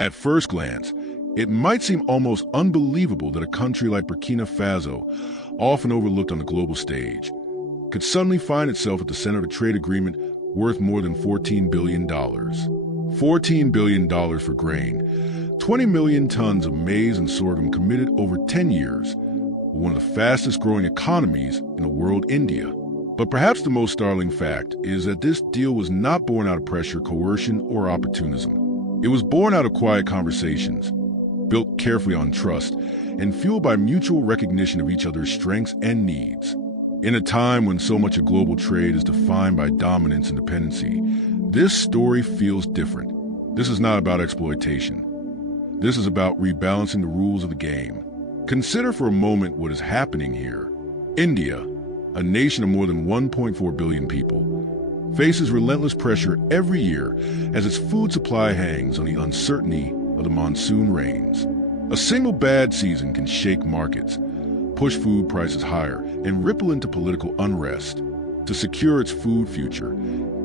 At first glance, it might seem almost unbelievable that a country like Burkina Faso, often overlooked on the global stage, could suddenly find itself at the center of a trade agreement worth more than $14 billion. $14 billion for grain, 20 million tons of maize and sorghum committed over 10 years, one of the fastest growing economies in the world, India. But perhaps the most startling fact is that this deal was not born out of pressure, coercion, or opportunism. It was born out of quiet conversations, built carefully on trust, and fueled by mutual recognition of each other's strengths and needs. In a time when so much of global trade is defined by dominance and dependency, this story feels different. This is not about exploitation. This is about rebalancing the rules of the game. Consider for a moment what is happening here. India, a nation of more than 1.4 billion people, faces relentless pressure every year as its food supply hangs on the uncertainty of the monsoon rains. A single bad season can shake markets, push food prices higher, and ripple into political unrest. To secure its food future,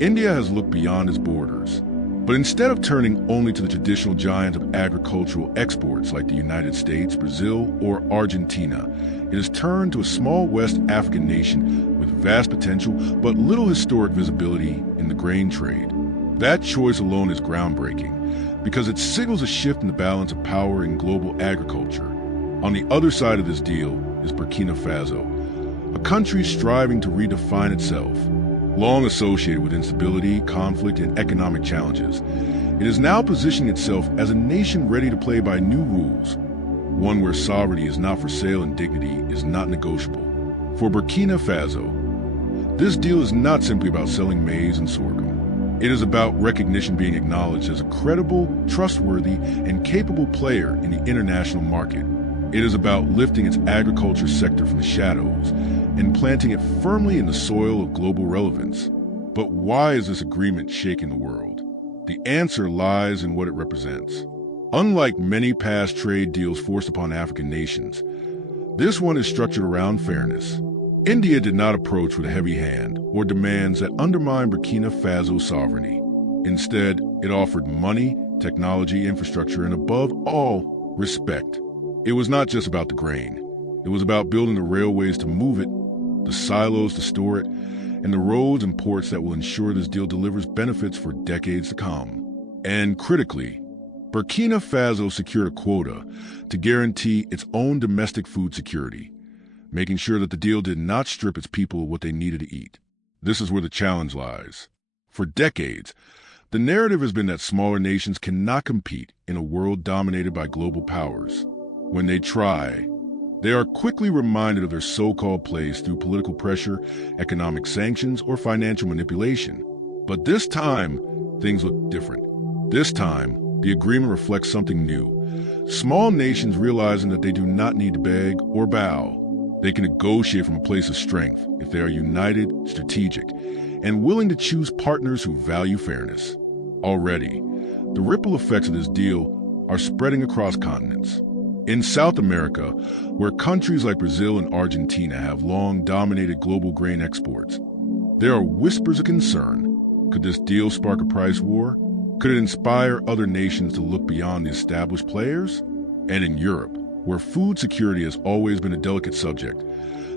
India has looked beyond its borders. But instead of turning only to the traditional giant of agricultural exports like the United States, Brazil, or Argentina, it has turned to a small West African nation with vast potential but little historic visibility in the grain trade. That choice alone is groundbreaking because it signals a shift in the balance of power in global agriculture. On the other side of this deal is Burkina Faso, a country striving to redefine itself. Long associated with instability, conflict, and economic challenges, it is now positioning itself as a nation ready to play by new rules, one where sovereignty is not for sale and dignity is not negotiable. For Burkina Faso, this deal is not simply about selling maize and sorghum. It is about recognition being acknowledged as a credible, trustworthy, and capable player in the international market. It is about lifting its agriculture sector from the shadows and planting it firmly in the soil of global relevance. But why is this agreement shaking the world? The answer lies in what it represents. Unlike many past trade deals forced upon African nations, this one is structured around fairness. India did not approach with a heavy hand or demands that undermine Burkina Faso's sovereignty. Instead, it offered money, technology, infrastructure, and above all, respect. It was not just about the grain. It was about building the railways to move it, the silos to store it, and the roads and ports that will ensure this deal delivers benefits for decades to come. And critically, Burkina Faso secured a quota to guarantee its own domestic food security, making sure that the deal did not strip its people of what they needed to eat. This is where the challenge lies. For decades, the narrative has been that smaller nations cannot compete in a world dominated by global powers. When they try, they are quickly reminded of their so-called place through political pressure, economic sanctions, or financial manipulation. But this time, things look different. This time, the agreement reflects something new. Small nations realizing that they do not need to beg or bow. They can negotiate from a place of strength if they are united, strategic, and willing to choose partners who value fairness. Already, the ripple effects of this deal are spreading across continents. In South America, where countries like Brazil and Argentina have long dominated global grain exports, there are whispers of concern. Could this deal spark a price war? Could it inspire other nations to look beyond the established players? And in Europe, where food security has always been a delicate subject,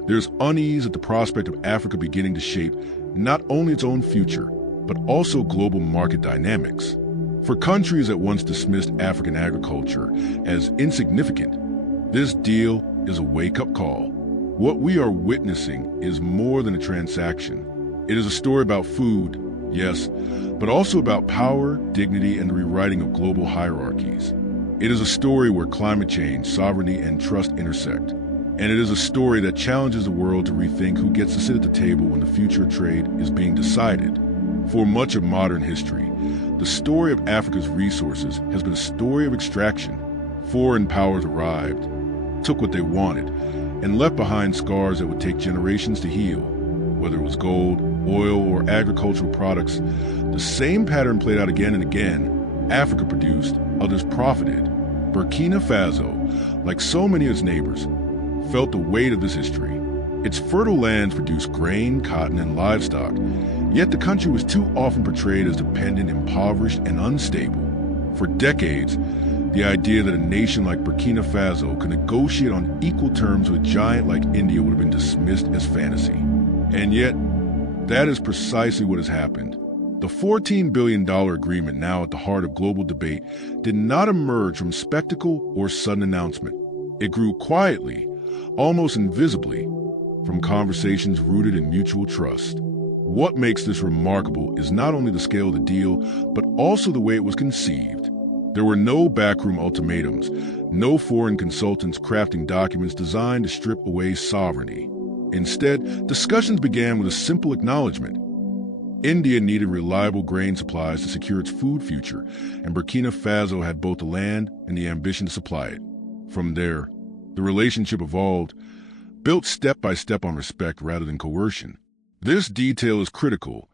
there's unease at the prospect of Africa beginning to shape not only its own future, but also global market dynamics. For countries that once dismissed African agriculture as insignificant, this deal is a wake-up call. What we are witnessing is more than a transaction. It is a story about food, yes, but also about power, dignity, and the rewriting of global hierarchies. It is a story where climate change, sovereignty, and trust intersect. And it is a story that challenges the world to rethink who gets to sit at the table when the future of trade is being decided. For much of modern history, the story of Africa's resources has been a story of extraction. Foreign powers arrived, took what they wanted, and left behind scars that would take generations to heal. Whether it was gold, oil, or agricultural products, the same pattern played out again and again. Africa produced, others profited. Burkina Faso, like so many of its neighbors, felt the weight of this history. Its fertile lands produced grain, cotton, and livestock, yet the country was too often portrayed as dependent, impoverished, and unstable. For decades, The idea that a nation like Burkina Faso could negotiate on equal terms with a giant like India would have been dismissed as fantasy. And yet, that is precisely what has happened. The $14 billion agreement, now at the heart of global debate, did not emerge from spectacle or sudden announcement. It grew quietly, almost invisibly, from conversations rooted in mutual trust. What makes this remarkable is not only the scale of the deal, but also the way it was conceived. There were no backroom ultimatums, no foreign consultants crafting documents designed to strip away sovereignty. Instead, discussions began with a simple acknowledgement. India needed reliable grain supplies to secure its food future, and Burkina Faso had both the land and the ambition to supply it. From there, the relationship evolved, built step by step on respect rather than coercion. This detail is critical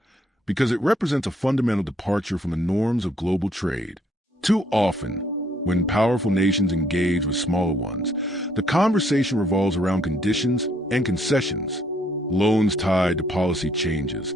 because it represents a fundamental departure from the norms of global trade. Too often, when powerful nations engage with smaller ones, the conversation revolves around conditions and concessions. Loans tied to policy changes,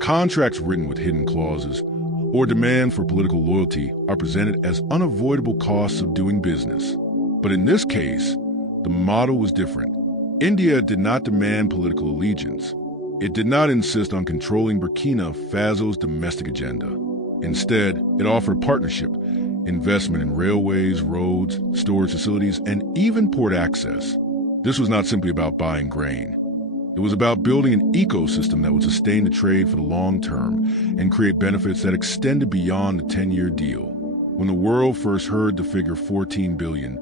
contracts written with hidden clauses, or demand for political loyalty are presented as unavoidable costs of doing business. But in this case, the model was different. India did not demand political allegiance. It did not insist on controlling Burkina Faso's domestic agenda. Instead, it offered partnership, investment in railways, roads, storage facilities, and even port access. This was not simply about buying grain. It was about building an ecosystem that would sustain the trade for the long term and create benefits that extended beyond the 10-year deal. When the world first heard the figure $14 billion,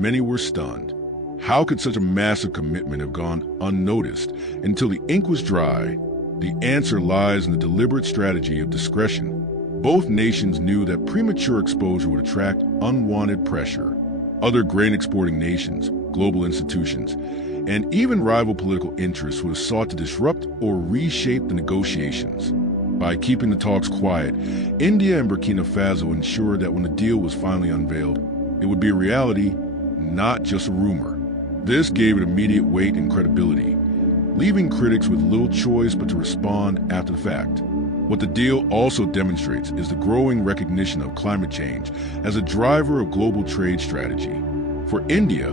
many were stunned. How could such a massive commitment have gone unnoticed until the ink was dry? The answer lies in the deliberate strategy of discretion. Both nations knew that premature exposure would attract unwanted pressure. Other grain-exporting nations, global institutions, and even rival political interests would have sought to disrupt or reshape the negotiations. By keeping the talks quiet, India and Burkina Faso ensured that when the deal was finally unveiled, it would be a reality, not just a rumor. This gave it immediate weight and credibility, leaving critics with little choice but to respond after the fact. What the deal also demonstrates is the growing recognition of climate change as a driver of global trade strategy. For India,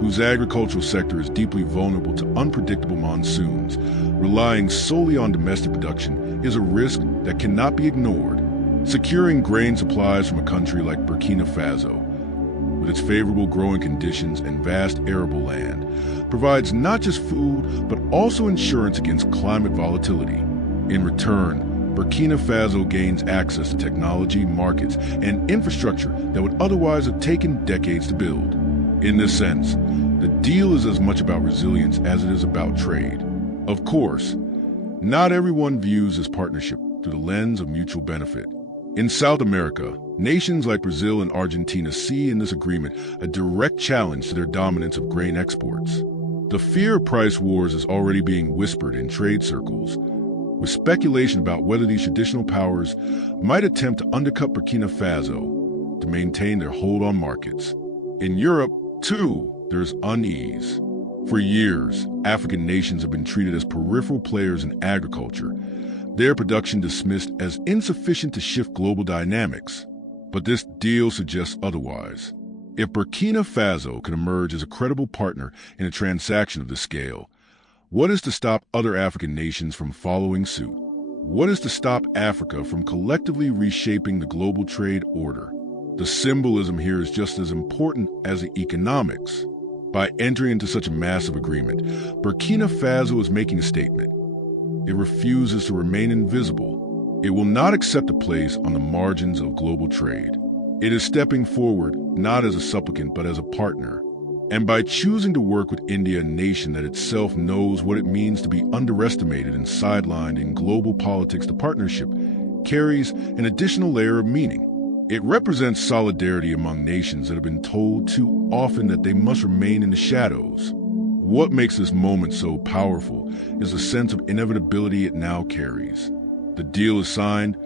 whose agricultural sector is deeply vulnerable to unpredictable monsoons, relying solely on domestic production is a risk that cannot be ignored. Securing grain supplies from a country like Burkina Faso, with its favorable growing conditions and vast arable land, provides not just food, but also insurance against climate volatility. In return, Burkina Faso gains access to technology, markets, and infrastructure that would otherwise have taken decades to build. In this sense, the deal is as much about resilience as it is about trade. Of course, not everyone views this partnership through the lens of mutual benefit. In South America, nations like Brazil and Argentina see in this agreement a direct challenge to their dominance of grain exports. The fear of price wars is already being whispered in trade circles, with speculation about whether these traditional powers might attempt to undercut Burkina Faso to maintain their hold on markets. In Europe, too, there's unease. For years, African nations have been treated as peripheral players in agriculture, their production dismissed as insufficient to shift global dynamics. But this deal suggests otherwise. If Burkina Faso can emerge as a credible partner in a transaction of this scale, what is to stop other African nations from following suit? What is to stop Africa from collectively reshaping the global trade order? The symbolism here is just as important as the economics. By entering into such a massive agreement, Burkina Faso is making a statement. It refuses to remain invisible. It will not accept a place on the margins of global trade. It is stepping forward not as a supplicant but as a partner. And by choosing to work with India, a nation that itself knows what it means to be underestimated and sidelined in global politics, the partnership carries an additional layer of meaning. It represents solidarity among nations that have been told too often that they must remain in the shadows. What makes this moment so powerful is the sense of inevitability it now carries. The deal is signed,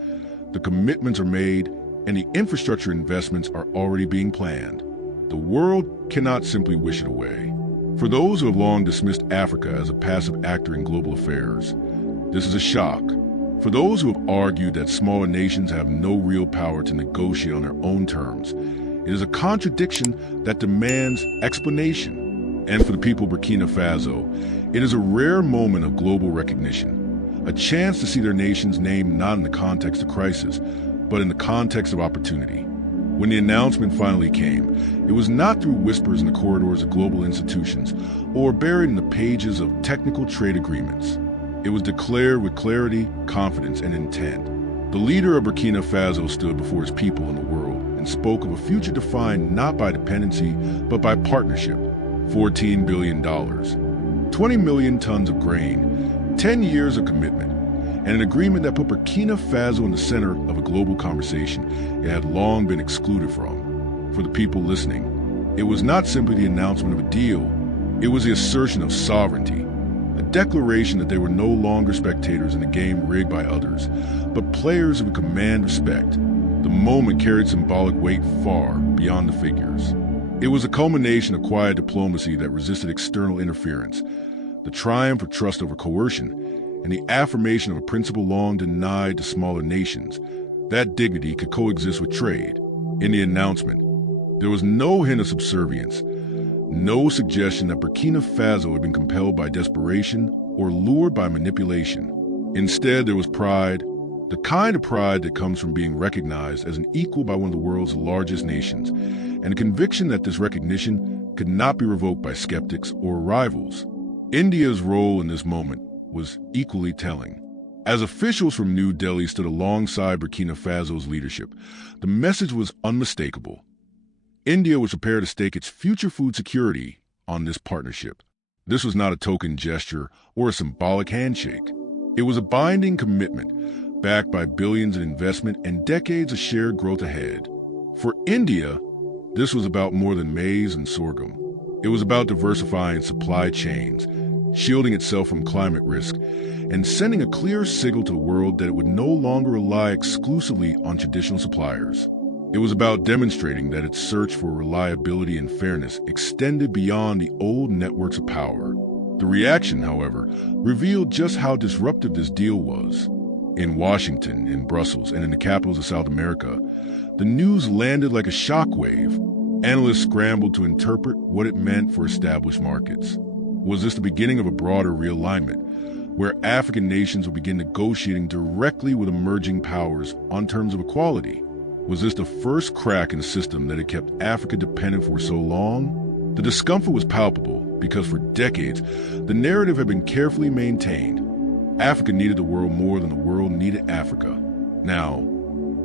the commitments are made, and the infrastructure investments are already being planned. The world cannot simply wish it away. For those who have long dismissed Africa as a passive actor in global affairs, this is a shock. For those who have argued that smaller nations have no real power to negotiate on their own terms, It is a contradiction that demands explanation. And for the people of Burkina Faso, it is a rare moment of global recognition, a chance to see their nation's name not in the context of crisis, but in the context of opportunity. When the announcement finally came, it was not through whispers in the corridors of global institutions or buried in the pages of technical trade agreements. It was declared with clarity, confidence, and intent. The leader of Burkina Faso stood before his people and the world and spoke of a future defined not by dependency, but by partnership. $14 billion, 20 million tons of grain, 10 years of commitment, and an agreement that put Burkina Faso in the center of a global conversation it had long been excluded from. For the people listening, it was not simply the announcement of a deal, it was the assertion of sovereignty, a declaration that they were no longer spectators in a game rigged by others, but players who would command respect. The moment carried symbolic weight far beyond the figures. It was a culmination of quiet diplomacy that resisted external interference, the triumph of trust over coercion, and the affirmation of a principle long denied to smaller nations, that dignity could coexist with trade. In the announcement, there was no hint of subservience, no suggestion that Burkina Faso had been compelled by desperation or lured by manipulation. Instead, there was pride, the kind of pride that comes from being recognized as an equal by one of the world's largest nations, and a conviction that this recognition could not be revoked by skeptics or rivals. India's role in this moment was equally telling. As officials from New Delhi stood alongside Burkina Faso's leadership, the message was unmistakable. India was prepared to stake its future food security on this partnership. This was not a token gesture or a symbolic handshake. It was a binding commitment, backed by billions in investment and decades of shared growth ahead. For India, this was about more than maize and sorghum. It was about diversifying supply chains, shielding itself from climate risk, and sending a clear signal to the world that it would no longer rely exclusively on traditional suppliers. It was about demonstrating that its search for reliability and fairness extended beyond the old networks of power. The reaction, however, revealed just how disruptive this deal was. In Washington, in Brussels, and in the capitals of South America, the news landed like a shockwave. Analysts scrambled to interpret what it meant for established markets. Was this the beginning of a broader realignment, where African nations would begin negotiating directly with emerging powers on terms of equality? Was this the first crack in a system that had kept Africa dependent for so long? The discomfort was palpable because for decades, the narrative had been carefully maintained. Africa needed the world more than the world needed Africa. Now,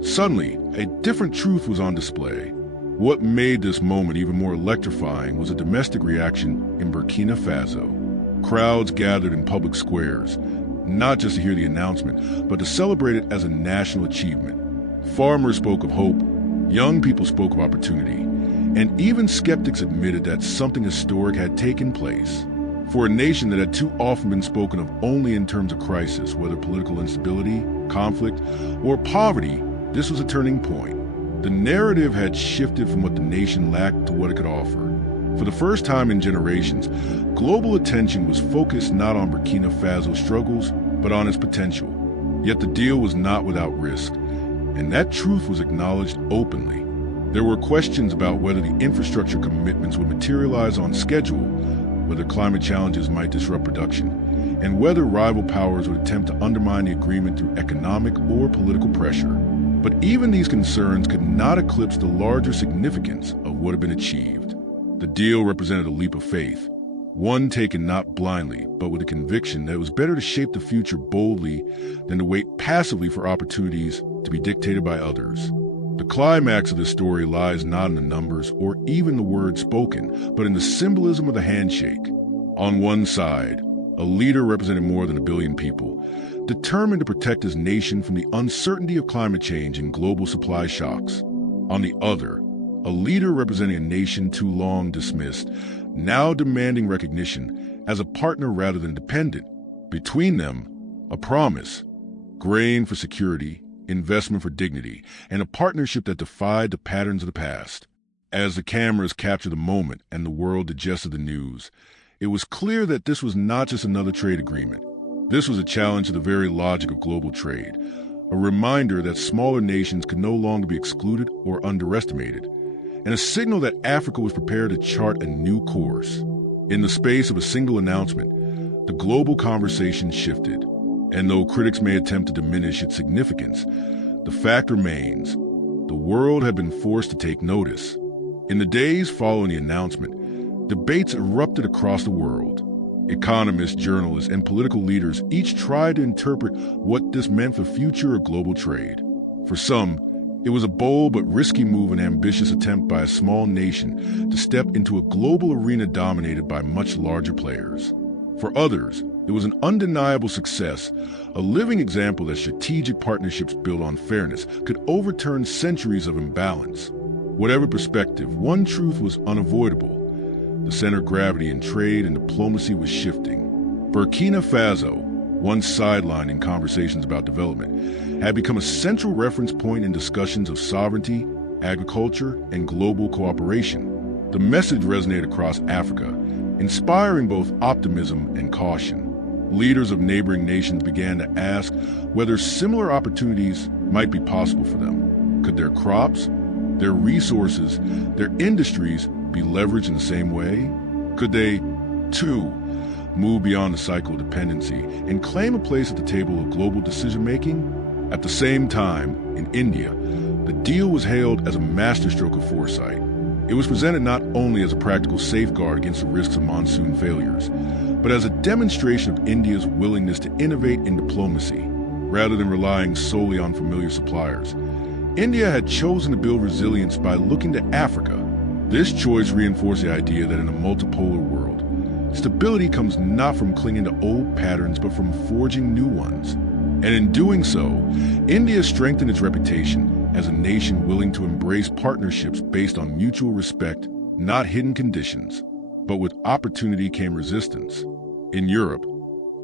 suddenly, a different truth was on display. What made this moment even more electrifying was a domestic reaction in Burkina Faso. Crowds gathered in public squares, not just to hear the announcement, but to celebrate it as a national achievement. Farmers spoke of hope, young people spoke of opportunity, and even skeptics admitted that something historic had taken place. For a nation that had too often been spoken of only in terms of crisis, whether political instability, conflict, or poverty, this was a turning point. The narrative had shifted from what the nation lacked to what it could offer. For the first time in generations, global attention was focused not on Burkina Faso's struggles, but on its potential. Yet the deal was not without risk, and that truth was acknowledged openly. There were questions about whether the infrastructure commitments would materialize on schedule, whether climate challenges might disrupt production, and whether rival powers would attempt to undermine the agreement through economic or political pressure. But even these concerns could not eclipse the larger significance of what had been achieved. The deal represented a leap of faith, one taken not blindly, but with a conviction that it was better to shape the future boldly than to wait passively for opportunities to be dictated by others. The climax of this story lies not in the numbers or even the words spoken, but in the symbolism of the handshake. On one side, a leader representing more than 1 billion people, determined to protect his nation from the uncertainty of climate change and global supply shocks. On the other, a leader representing a nation too long dismissed, now demanding recognition as a partner rather than dependent. Between them, a promise: grain for security, investment for dignity, and a partnership that defied the patterns of the past. As the cameras captured the moment and the world digested the news, it was clear that this was not just another trade agreement. This was a challenge to the very logic of global trade, a reminder that smaller nations could no longer be excluded or underestimated, and a signal that Africa was prepared to chart a new course. In the space of a single announcement, the global conversation shifted, and though critics may attempt to diminish its significance, the fact remains: the world had been forced to take notice. In the days following the announcement, debates erupted across the world. Economists, journalists, and political leaders each tried to interpret what this meant for future of global trade. For some, it was a bold but risky move, an ambitious attempt by a small nation to step into a global arena dominated by much larger players. For others, it was an undeniable success, a living example that strategic partnerships built on fairness could overturn centuries of imbalance. Whatever perspective, one truth was unavoidable: the center of gravity in trade and diplomacy was shifting. Burkina Faso, once sidelined in conversations about development, had become a central reference point in discussions of sovereignty, agriculture, and global cooperation. The message resonated across Africa, inspiring both optimism and caution. Leaders of neighboring nations began to ask whether similar opportunities might be possible for them. Could their crops, their resources, their industries be leveraged in the same way? Could they, too, move beyond the cycle of dependency and claim a place at the table of global decision-making? At the same time, in India, the deal was hailed as a masterstroke of foresight. It was presented not only as a practical safeguard against the risks of monsoon failures, but as a demonstration of India's willingness to innovate in diplomacy, rather than relying solely on familiar suppliers. India had chosen to build resilience by looking to Africa. This choice reinforced the idea that in a multipolar world, stability comes not from clinging to old patterns, but from forging new ones. And in doing so, India strengthened its reputation as a nation willing to embrace partnerships based on mutual respect, not hidden conditions. But with opportunity came resistance. In Europe,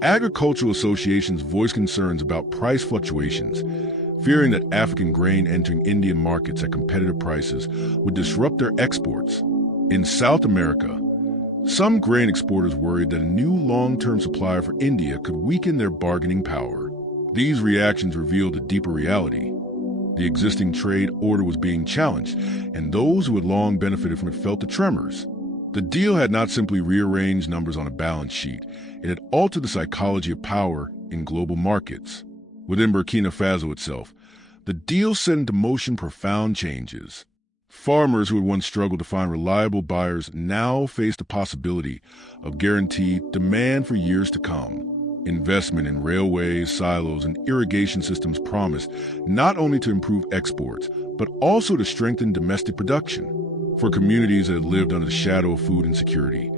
agricultural associations voiced concerns about price fluctuations, fearing that African grain entering Indian markets at competitive prices would disrupt their exports. In South America, some grain exporters worried that a new long-term supplier for India could weaken their bargaining power. These reactions revealed a deeper reality. The existing trade order was being challenged, and those who had long benefited from it felt the tremors. The deal had not simply rearranged numbers on a balance sheet, it had altered the psychology of power in global markets. Within Burkina Faso itself, the deal set into motion profound changes. Farmers who had once struggled to find reliable buyers now faced the possibility of guaranteed demand for years to come. Investment in railways, silos, and irrigation systems promised not only to improve exports, but also to strengthen domestic production. For communities that had lived under the shadow of food insecurity,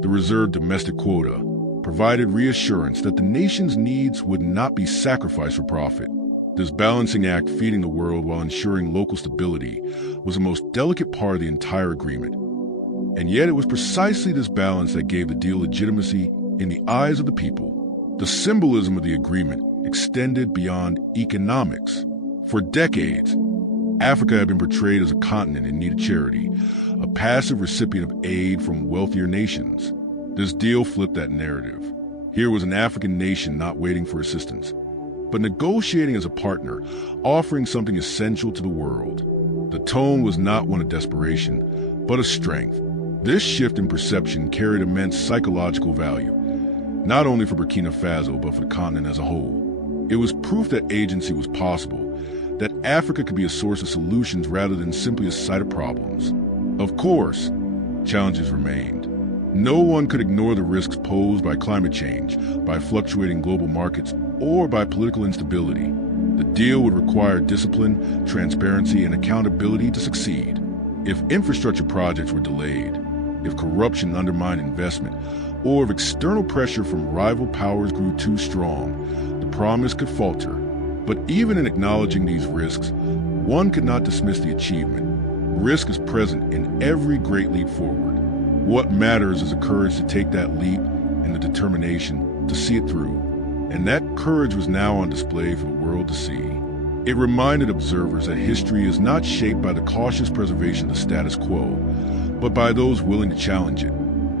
the reserved domestic quota provided reassurance that the nation's needs would not be sacrificed for profit. This balancing act, feeding the world while ensuring local stability, was the most delicate part of the entire agreement. And yet it was precisely this balance that gave the deal legitimacy in the eyes of the people. The symbolism of the agreement extended beyond economics. For decades, Africa had been portrayed as a continent in need of charity, a passive recipient of aid from wealthier nations. This deal flipped that narrative. Here was an African nation not waiting for assistance, but negotiating as a partner, offering something essential to the world. The tone was not one of desperation, but of strength. This shift in perception carried immense psychological value, not only for Burkina Faso, but for the continent as a whole. It was proof that agency was possible, that Africa could be a source of solutions rather than simply a site of problems. Of course, challenges remained. No one could ignore the risks posed by climate change, by fluctuating global markets, or by political instability. The deal would require discipline, transparency, and accountability to succeed. If infrastructure projects were delayed, if corruption undermined investment, or if external pressure from rival powers grew too strong, the promise could falter. But even in acknowledging these risks, one could not dismiss the achievement. Risk is present in every great leap forward. What matters is the courage to take that leap and the determination to see it through. And that courage was now on display for the world to see. It reminded observers that history is not shaped by the cautious preservation of the status quo, but by those willing to challenge it.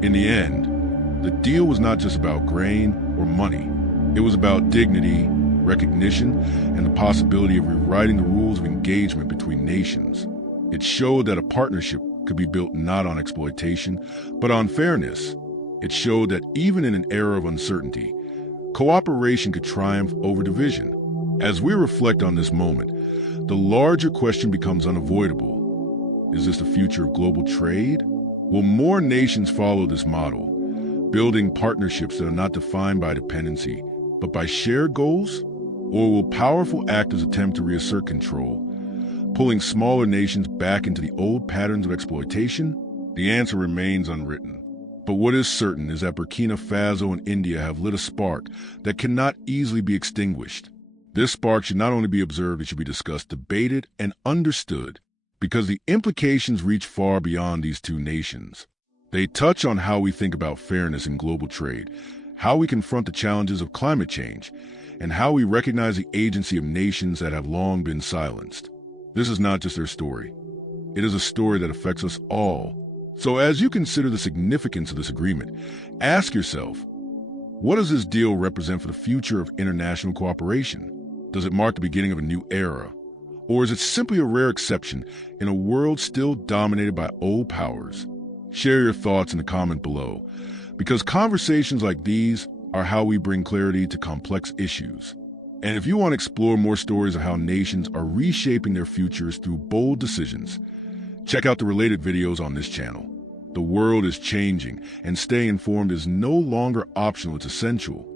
In the end, the deal was not just about grain or money. It was about dignity, recognition, and the possibility of rewriting the rules of engagement between nations. It showed that a partnership could be built not on exploitation, but on fairness. It showed that even in an era of uncertainty, cooperation could triumph over division. As we reflect on this moment, the larger question becomes unavoidable. Is this the future of global trade? Will more nations follow this model, building partnerships that are not defined by dependency, but by shared goals? Or will powerful actors attempt to reassert control, pulling smaller nations back into the old patterns of exploitation? The answer remains unwritten. But what is certain is that Burkina Faso and India have lit a spark that cannot easily be extinguished. This spark should not only be observed, it should be discussed, debated, and understood, because the implications reach far beyond these two nations. They touch on how we think about fairness in global trade, how we confront the challenges of climate change, and how we recognize the agency of nations that have long been silenced. This is not just their story. It is a story that affects us all. So as you consider the significance of this agreement, ask yourself, what does this deal represent for the future of international cooperation? Does it mark the beginning of a new era? Or is it simply a rare exception in a world still dominated by old powers? Share your thoughts in the comment below, because conversations like these are how we bring clarity to complex issues. And if you want to explore more stories of how nations are reshaping their futures through bold decisions, check out the related videos on this channel. The world is changing, and staying informed is no longer optional, it's essential.